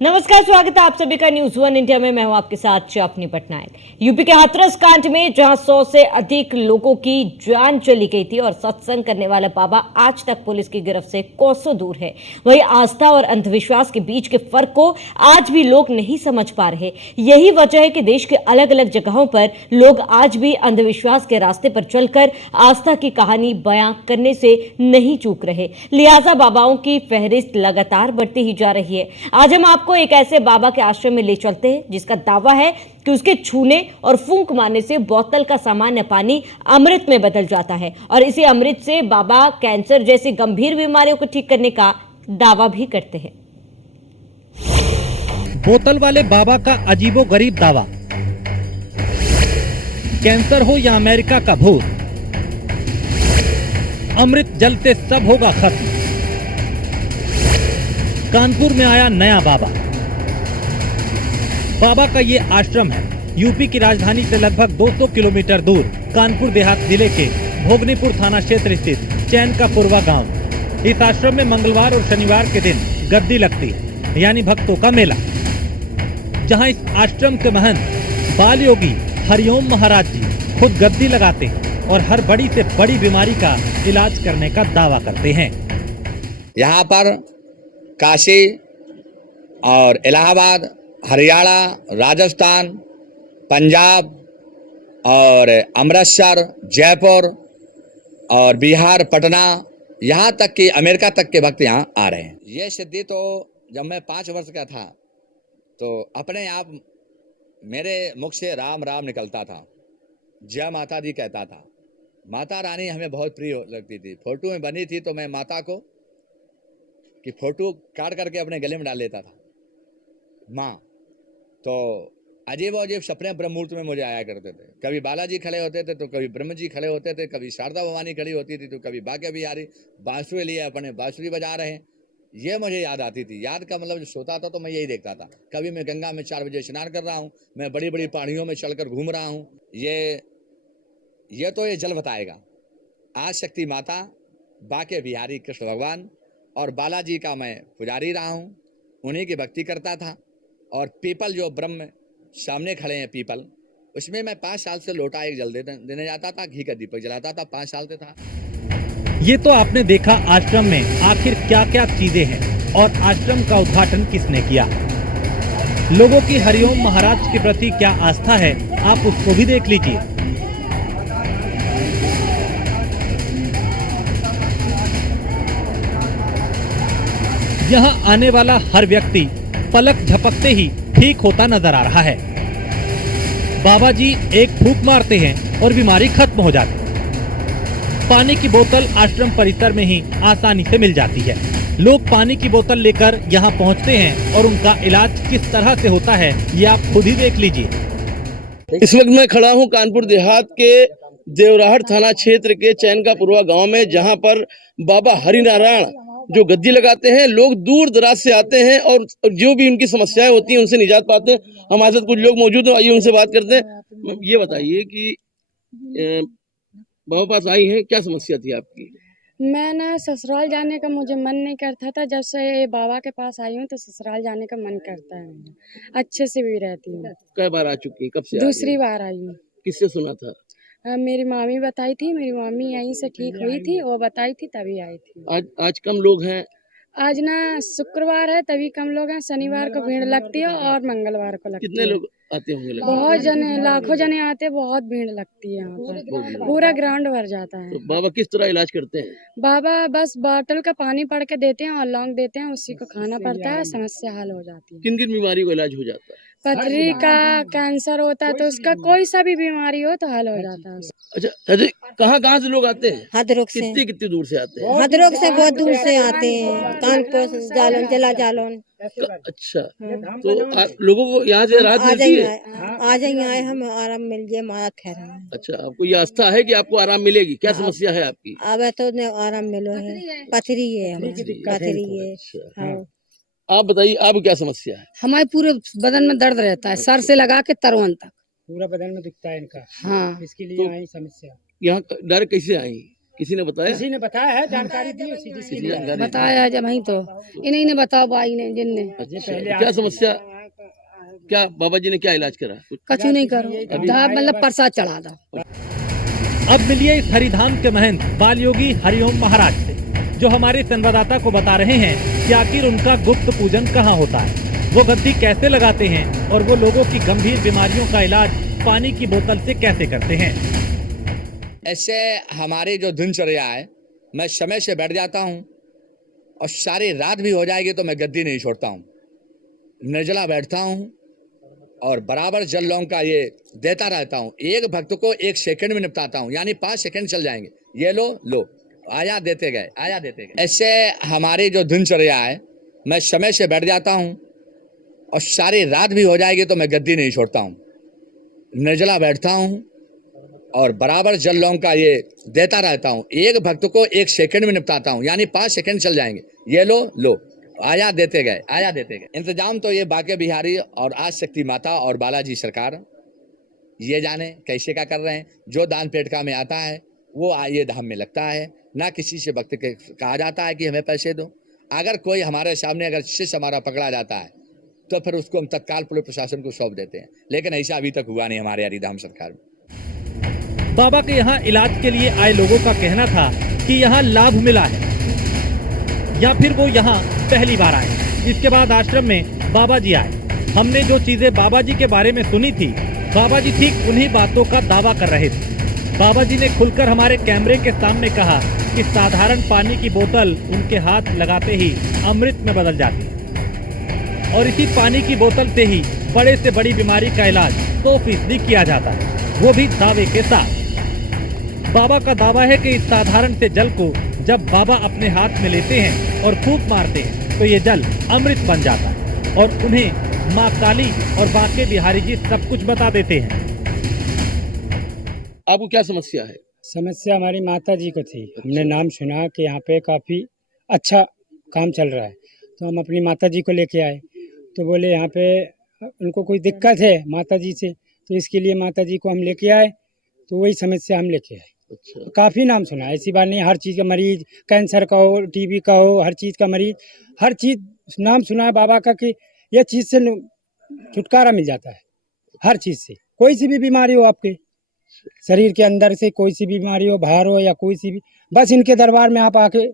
नमस्कार, स्वागत है आप सभी का न्यूज वन इंडिया में। मैं हूं आपके साथ शाफनी पटनायक। यूपी के हाथरस कांड में जहां 100 से अधिक लोगों की जान चली गई थी और सत्संग करने वाला बाबा आज तक पुलिस की गिरफ्त से कोसों दूर है, वहीं आस्था और अंधविश्वास के बीच के फर्क को आज भी लोग नहीं समझ पा रहे। यही वजह है कि देश के अलग अलग जगहों पर लोग आज भी अंधविश्वास के रास्ते पर चलकर आस्था की कहानी बयां करने से नहीं चूक रहे। लिहाजा बाबाओं की फहरिस्त लगातार बढ़ती ही जा रही है। आज हम आपको एक ऐसे बाबा के आश्रम में ले चलते हैं जिसका दावा है कि उसके छूने और फूंक मारने से बोतल का सामान्य पानी अमृत में बदल जाता है और इसी अमृत से बाबा कैंसर जैसी गंभीर बीमारियों को ठीक करने का दावा भी करते हैं। बोतल वाले बाबा का अजीबो गरीब दावा। कैंसर हो या अमेरिका का भूत, अमृत जलते सब होगा खत्म। कानपुर में आया नया बाबा। बाबा का ये आश्रम है यूपी की राजधानी से लगभग 200 किलोमीटर दूर कानपुर देहात जिले के भोगनीपुर थाना क्षेत्र स्थित चैन का पुरवा गांव। इस आश्रम में मंगलवार और शनिवार के दिन गद्दी लगती है, यानी भक्तों का मेला, जहां इस आश्रम के महंत बाल योगी हरिओम महाराज जी खुद गद्दी लगाते हैं और हर बड़ी से बड़ी बीमारी का इलाज करने का दावा करते हैं। यहाँ पर काशी और इलाहाबाद, हरियाणा, राजस्थान, पंजाब और अमृतसर, जयपुर और बिहार, पटना, यहाँ तक कि अमेरिका तक के भक्त यहाँ आ रहे हैं। ये सिद्धि तो जब मैं 5 वर्ष का था तो अपने आप मेरे मुख से राम राम निकलता था, जय माता दी कहता था। माता रानी हमें बहुत प्रिय लगती थी। फोटो में बनी थी तो मैं माता को कि फोटो काट करके अपने गले में डाल लेता था माँ। तो अजीब अजीब सपने ब्रह्ममुहूर्त में मुझे आया करते थे। कभी बालाजी खड़े होते थे तो कभी ब्रह्म जी खड़े होते थे, कभी शारदा भवानी खड़ी होती थी तो कभी बाके बिहारी बांसुरी लिए अपने बांसुरी बजा रहे हैं। ये मुझे याद आती थी। याद का मतलब जो सोता था तो मैं यही देखता था। कभी मैं गंगा में 4 बजे स्नान कर रहा हूँ, मैं बड़ी बड़ी पहाड़ियों में चलकर घूम रहा हूँ। ये तो ये जल बताएगा। आज शक्ति माता, बाके बिहारी कृष्ण भगवान और बालाजी का मैं पुजारी रहा हूँ, उन्हीं की भक्ति करता था। और पीपल जो ब्रह्म सामने खड़े हैं पीपल, उसमें मैं 5 साल से लोटा एक जल देने जाता था, घी का दीपक जलाता था, 5 साल से था। ये तो आपने देखा आश्रम में आखिर क्या क्या चीजें हैं और आश्रम का उद्घाटन किसने किया। लोगों की हरिओम महाराज के प्रति क्या आस्था है, आप उसको भी देख लीजिए। यहाँ आने वाला हर व्यक्ति पलक झपकते ही ठीक होता नजर आ रहा है। बाबा जी एक फूंक मारते हैं और बीमारी खत्म हो जाती है। पानी की बोतल आश्रम परिसर में ही आसानी से मिल जाती है। लोग पानी की बोतल लेकर यहाँ पहुँचते हैं और उनका इलाज किस तरह से होता है ये आप खुद ही देख लीजिए। इस वक्त मैं खड़ा हूँ कानपुर देहात के देवराहट थाना क्षेत्र के चैन का पुरवा गाँव में, जहाँ पर बाबा हरिनारायण जो गद्दी लगाते हैं। लोग दूर दराज से आते हैं और जो भी उनकी समस्याएं होती हैं उनसे निजात पाते हैं। हमारे साथ कुछ लोग मौजूद हैं, आइए उनसे बात करते हैं। ये बताइए कि बाबा पास आई हैं, क्या समस्या थी आपकी? मैं ना ससुराल जाने का मुझे मन नहीं करता था। जब से बाबा के पास आई हूँ तो ससुराल जाने का मन करता है। अच्छे से भी रहती हूँ। कई बार आ चुकी, कब से? दूसरी बार आई हूँ। किससे सुना था? मेरी मामी बताई थी, मेरी मामी यहीं से ठीक हुई थी, वो बताई थी तभी आई थी। आज कम लोग हैं? आज ना शुक्रवार है तभी कम लोग हैं। शनिवार को भीड़ लगती है और मंगलवार को लगती है। कितने लोग आते होंगे? बहुत जने, लाखों जने आते हैं। बहुत भीड़ लगती है यहाँ पर, पूरा ग्राउंड भर जाता है। तो बाबा किस तरह इलाज करते हैं? बाबा बस बोतल का पानी पड़ के देते हैं और लौंग देते हैं, उसी को खाना पड़ता है, समस्या हल हो जाती है। किन किन बीमारी को इलाज हो जाता है? पथरी का, कैंसर होता है तो उसका कोई सा भी बीमारी हो तो हल हो जाता है। अच्छा, कहाँ से लोग आते हैं? हदरोग से। कितनी दूर से आते हैं? हदरोग से बहुत दूर से आते हैं। कानपुर, जालौन, जिला जालौन। अच्छा, तो लोगों को यहाँ से राहत मिलती है? आ जाइए, आए हम आराम मिल जाए, हमारा खैर है। अच्छा, आपको ये आस्था है कि आपको आराम मिलेगी? क्या समस्या है आपकी? अब तो आराम मिलो है, पथरी है हमारी, पथरी है। आप बताइए, आप क्या समस्या है? हमारे पूरे बदन में दर्द रहता है, सर से लगा के तरुण तक पूरा बदन में दिखता है इनका। हाँ, इसके लिए आई समस्या। यहाँ डर कैसे आई? किसी ने बताया? किसी ने बताया है, जानकारी दी सीधी सीधी जानकारी बताया है जब वहीं तो इन्हीं ने बताओ बाई ने जिनने अच्छा, क्या समस्या, क्या बाबा जी ने क्या इलाज करा? कछु नहीं करो मतलब प्रसाद चढ़ा दो। अब मिलिए इस हरिधाम के महंत बाल योगी हरिओम महाराज से, जो हमारे संवाददाता को बता रहे हैं कि आखिर उनका गुप्त पूजन कहाँ होता है, वो गद्दी कैसे लगाते हैं और वो लोगों की गंभीर बीमारियों का इलाज पानी की बोतल से कैसे करते हैं। ऐसे हमारी जो दिनचर्या है, मैं समय से बैठ जाता हूँ और सारी रात भी हो जाएगी तो मैं गद्दी नहीं छोड़ता हूँ। निर्जला बैठता हूँ और बराबर जल लौंग का ये देता रहता हूँ। एक भक्त को 1 सेकंड में निपटाता हूँ, यानी 5 सेकंड चल जाएंगे। ये लो आया देते गए, आया देते गए। ऐसे हमारी जो दिनचर्या है, मैं समय से बैठ जाता हूँ और सारी रात भी हो जाएगी तो मैं गद्दी नहीं छोड़ता हूँ। निर्जला बैठता हूँ और बराबर जल लौंग का ये देता रहता हूँ। एक भक्त को 1 सेकंड में निपटाता हूँ, यानी 5 सेकंड चल जाएंगे। ये लो आया देते गए, आया देते गए। इंतजाम तो ये बाके बिहारी और आज शक्ति माता और बालाजी सरकार ये जाने कैसे क्या कर रहे हैं। जो दान पेटका में आता है वो ये धाम में लगता है। ना किसी से भक्त के कहा जाता है कि हमें पैसे दो। अगर कोई हमारे सामने अगर शिष्य हमारा पकड़ा जाता है तो फिर उसको हम तत्काल पुलिस प्रशासन को सौंप देते हैं, लेकिन ऐसा अभी तक हुआ नहीं हमारे हरिधाम सरकार में। बाबा के यहाँ इलाज के लिए आए लोगों का कहना था कि यहाँ लाभ मिला है, या फिर वो यहाँ पहली बार आए। इसके बाद आश्रम में बाबा जी आए। हमने जो चीजें बाबा जी के बारे में सुनी थी, बाबा जी ठीक उन्हीं बातों का दावा कर रहे थे। बाबा जी ने खुलकर हमारे कैमरे के सामने कहा कि साधारण पानी की बोतल उनके हाथ लगाते ही अमृत में बदल जाती है और इसी पानी की बोतल से ही बड़े से बड़ी बीमारी का इलाज 100% किया जाता है, वो भी दावे के साथ। बाबा का दावा है कि इस साधारण से जल को जब बाबा अपने हाथ में लेते हैं और फूंक मारते हैं तो ये जल अमृत बन जाता है और उन्हें माँ काली और बाके बिहारी जी सब कुछ बता देते हैं। आपको क्या समस्या है? समस्या हमारी माता जी को थी। हमने नाम सुना कि यहाँ पे काफ़ी अच्छा काम चल रहा है, तो हम अपनी माता जी को लेके आए। तो बोले यहाँ पे उनको कोई दिक्कत है माता जी से, तो इसके लिए माता जी को हम लेके आए। तो वही समस्या हम लेके आए। अच्छा, काफ़ी नाम सुना, ऐसी बात नहीं। हर चीज़ का मरीज, कैंसर का हो, टीबी का हो, हर चीज़ का मरीज, हर चीज़ नाम सुना है बाबा का कि यह चीज़ से छुटकारा मिल जाता है। हर चीज़ से, कोई सी भी बीमारी हो आपके शरीर के अंदर से, कोई सी बीमारी हो, बाहर हो या कोई सी भी, बस इनके दरबार में आप आके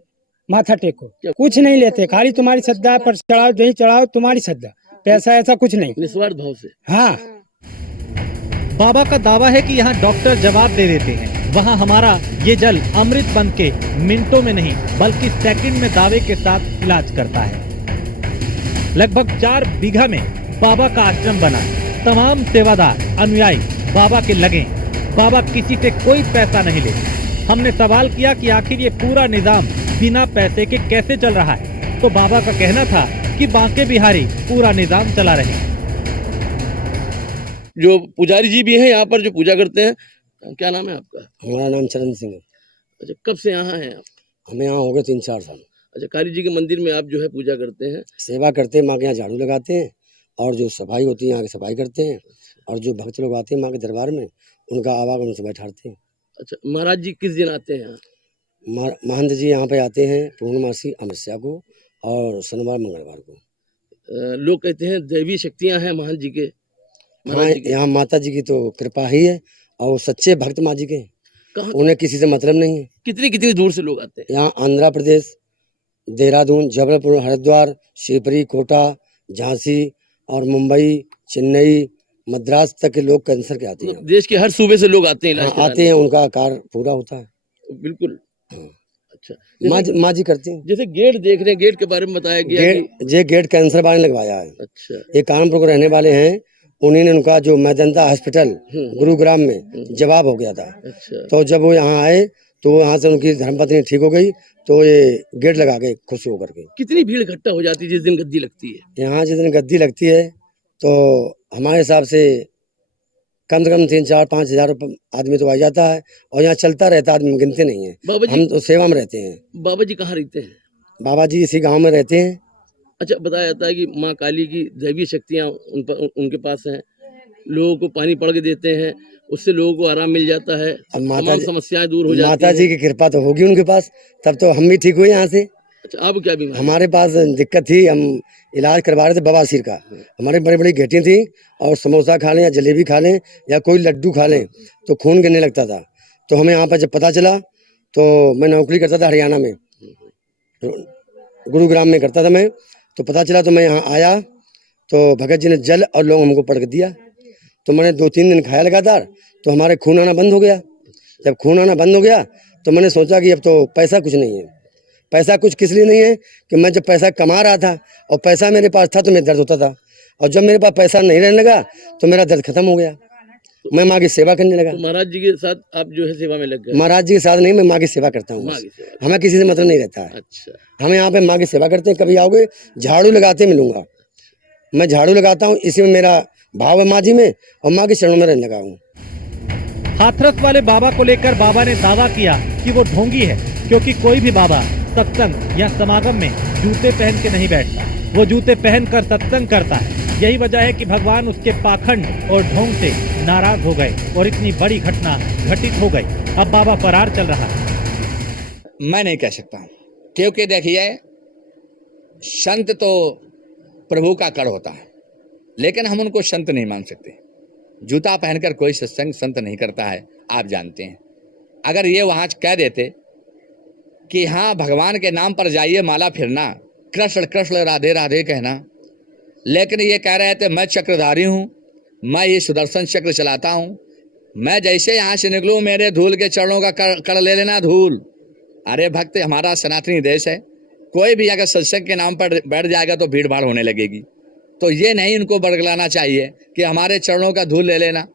माथा टेको। कुछ नहीं लेते, खाली तुम्हारी श्रद्धा पर चढ़ाओ, नहीं चढ़ाओ तुम्हारी श्रद्धा, पैसा ऐसा कुछ नहीं, निस्वार्थ भाव से। हाँ। बाबा का दावा है कि यहाँ डॉक्टर जवाब दे देते हैं, वहाँ हमारा ये जल अमृत बन के मिनटों में नहीं बल्कि सेकंड में दावे के साथ इलाज करता है। लगभग 4 बीघा में बाबा का आश्रम बना, तमाम सेवादार अनुयायी बाबा के लगे। बाबा किसी से कोई पैसा नहीं लेते। हमने सवाल किया कि आखिर ये पूरा निजाम बिना पैसे के कैसे चल रहा है, तो बाबा का कहना था कि बाके बिहारी पूरा निजाम चला रहे हैं। जो पुजारी जी भी हैं यहाँ पर जो पूजा करते हैं, क्या नाम है आपका? हमारा नाम चरण सिंह है। अच्छा, कब से यहाँ हैं आप? हमें यहाँ हो गए 3-4 साल। अच्छा, काली जी के मंदिर में आप जो है पूजा करते हैं, सेवा करते हैं, माँ के यहाँ झाड़ू लगाते हैं और जो सफाई होती है यहाँ की सफाई करते हैं, और जो भक्त लोग आते हैं माँ के दरबार में उनका आवागमन से बैठाते हैं। अच्छा, महाराज जी किस दिन आते हैं यहाँ? महंत जी यहाँ पे आते हैं पूर्णमासी अमावस्या को और शनिवार मंगलवार को। लोग कहते हैं दैवीय शक्तियाँ हैं महंत जी के। हाँ, यहाँ माता जी की तो कृपा ही है और वो सच्चे भक्त माँ जी के, उन्हें किसी से मतलब नहीं है। कितनी कितनी दूर से लोग आते हैं यहाँ? आंध्र प्रदेश, देहरादून, जबलपुर, हरिद्वार, शिवपुरी, कोटा, झांसी और मुंबई, चेन्नई, मद्रास तक के लोग कैंसर के आते हैं। देश के हर सूबे से लोग आते हैं इलाज कराने। आते हैं, उनका कार्य पूरा होता है। बिल्कुल। हाँ। अच्छा, माँ जी करती हैं। जैसे गेट देख रहे हैं, गेट के बारे में बताया गया गेट कैंसर वाले ने लगवाया है। अच्छा, ये कानपुर को रहने वाले हैं, उन्हीं ने उनका जो मैदांता हॉस्पिटल गुरुग्राम में जवाब हो गया था। अच्छा, तो जब वो यहाँ आए तो यहाँ से उनकी धर्मपत्नी ठीक हो गई, तो ये गेट लगा के खुश होकर के। कितनी भीड़ इकट्ठा हो जाती है जिस दिन गद्दी लगती है? यहाँ जिस दिन गद्दी लगती है तो हमारे हिसाब से कम से कम 3-4-5 हज़ार आदमी तो आ जाता है, और यहाँ चलता रहता, आदमी गिनते नहीं है। हम तो सेवा में रहते हैं। बाबा जी कहाँ रहते हैं? बाबा जी इसी गांव में रहते हैं। अच्छा, बताया जाता है कि माँ काली की दैवीय शक्तियाँ उनके पास हैं। लोगों को पानी पड़ के देते हैं, उससे लोगों को आराम मिल जाता है, अब तमाम समस्याएं दूर हो जाती माता हैं। जी की कृपा तो होगी उनके पास, तब तो हम भी ठीक हुए यहाँ से। अच्छा, आप क्या बीमारी? हमारे पास दिक्कत थी, हम इलाज करवा रहे थे बवासीर का। हमारे बड़ी बड़ी घेटियाँ थी और समोसा खा लें या जलेबी खा लें या कोई लड्डू खा लें तो खून गिरने लगता था। तो हमें यहाँ पर जब पता चला, तो मैं नौकरी करता था हरियाणा में, गुरुग्राम में करता था मैं। तो पता चला तो मैं यहाँ आया, तो भगत जी ने जल और लौंग हमको पड़ दिया। तो मैंने 2-3 दिन खाया लगातार, तो हमारे खून आना बंद हो गया। जब खून आना बंद हो गया तो मैंने सोचा कि अब तो पैसा कुछ नहीं है। पैसा कुछ किस लिए नहीं है कि मैं जब पैसा कमा रहा था और पैसा मेरे पास था तो मेरा दर्द होता था, और जब मेरे पास पैसा नहीं रहने लगा तो मेरा दर्द खत्म हो गया। मैं माँ की सेवा करने लगा। तो महाराज जी के साथ आप जो है सेवा में लग गए? महाराज जी के साथ नहीं, मैं माँ की सेवा करता हूँ। माँ की सेवा। हमें किसी से मतलब नहीं रहता है। अच्छा, हमें यहाँ पे माँ की सेवा करते हैं। कभी आओगे झाड़ू लगाते मिलूंगा, मैं झाड़ू लगाता हूँ, इसी में मेरा भाव है माँ जी में, और माँ के चरणों में रहने लगा हूँ। हाथरस वाले बाबा को लेकर बाबा ने दावा किया कि वो ढोंगी है, क्योंकि कोई भी बाबा सत्संग या समागम में जूते पहन के नहीं बैठता, वो जूते पहनकर सत्संग करता है। यही वजह है कि भगवान उसके पाखंड और ढोंग से नाराज हो गए और इतनी बड़ी घटना घटित हो गई। अब बाबा फरार चल रहा है। मैं नहीं कह सकता, क्योंकि देखिए संत तो प्रभु का कर होता है, लेकिन हम उनको संत नहीं मान सकते। जूता पहनकर कोई सत्संग संत नहीं करता है, आप जानते हैं। अगर ये वहाँ कह देते कि हाँ भगवान के नाम पर जाइए, माला फिरना, कृष्ण कृष्ण राधे राधे कहना, लेकिन ये कह रहे थे मैं चक्रधारी हूँ, मैं ये सुदर्शन चक्र चलाता हूँ, मैं जैसे यहाँ से निकलूँ मेरे धूल के चरणों का कर ले लेना धूल। अरे भक्त, हमारा सनातनी देश है, कोई भी अगर सत्संग के नाम पर बैठ जाएगा तो भीड़ भाड़ होने लगेगी। तो ये नहीं इनको बरगलाना चाहिए कि हमारे चरणों का धूल ले लेना।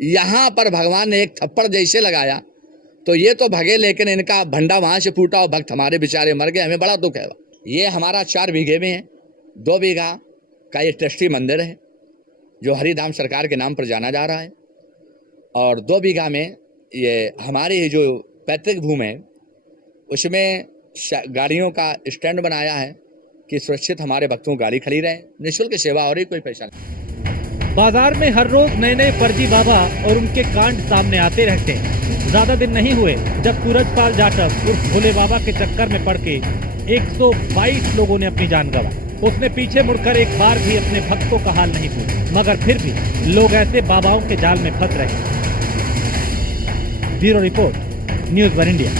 यहाँ पर भगवान ने एक थप्पड़ जैसे लगाया तो ये तो भगे, लेकिन इनका भंडा वहाँ से फूटा और भक्त हमारे बेचारे मर गए। हमें बड़ा दुख है। ये हमारा 4 बीघे में है, 2 बीघा का ये ट्रस्टी मंदिर है जो हरिधाम सरकार के नाम पर जाना जा रहा है, और 2 बीघा में ये हमारी जो पैतृक भूमि है उसमें गाड़ियों का स्टैंड बनाया है कि सुरक्षित हमारे भक्तों गाड़ी खड़ी रहे, निःशुल्क सेवा और ही कोई पैसा नहीं। बाजार में हर रोज नए नए फर्जी बाबा और उनके कांड सामने आते रहते हैं। ज्यादा दिन नहीं हुए जब सूरजपाल जाटव उर्फ भोले बाबा के चक्कर में पड़ के 122 लोगों ने अपनी जान गंवाई। उसने पीछे मुड़कर एक बार भी अपने भक्तों का हाल नहीं पूछा, मगर फिर भी लोग ऐसे बाबाओं के जाल में फंस रहे हैं। Bureau report, news 1 India.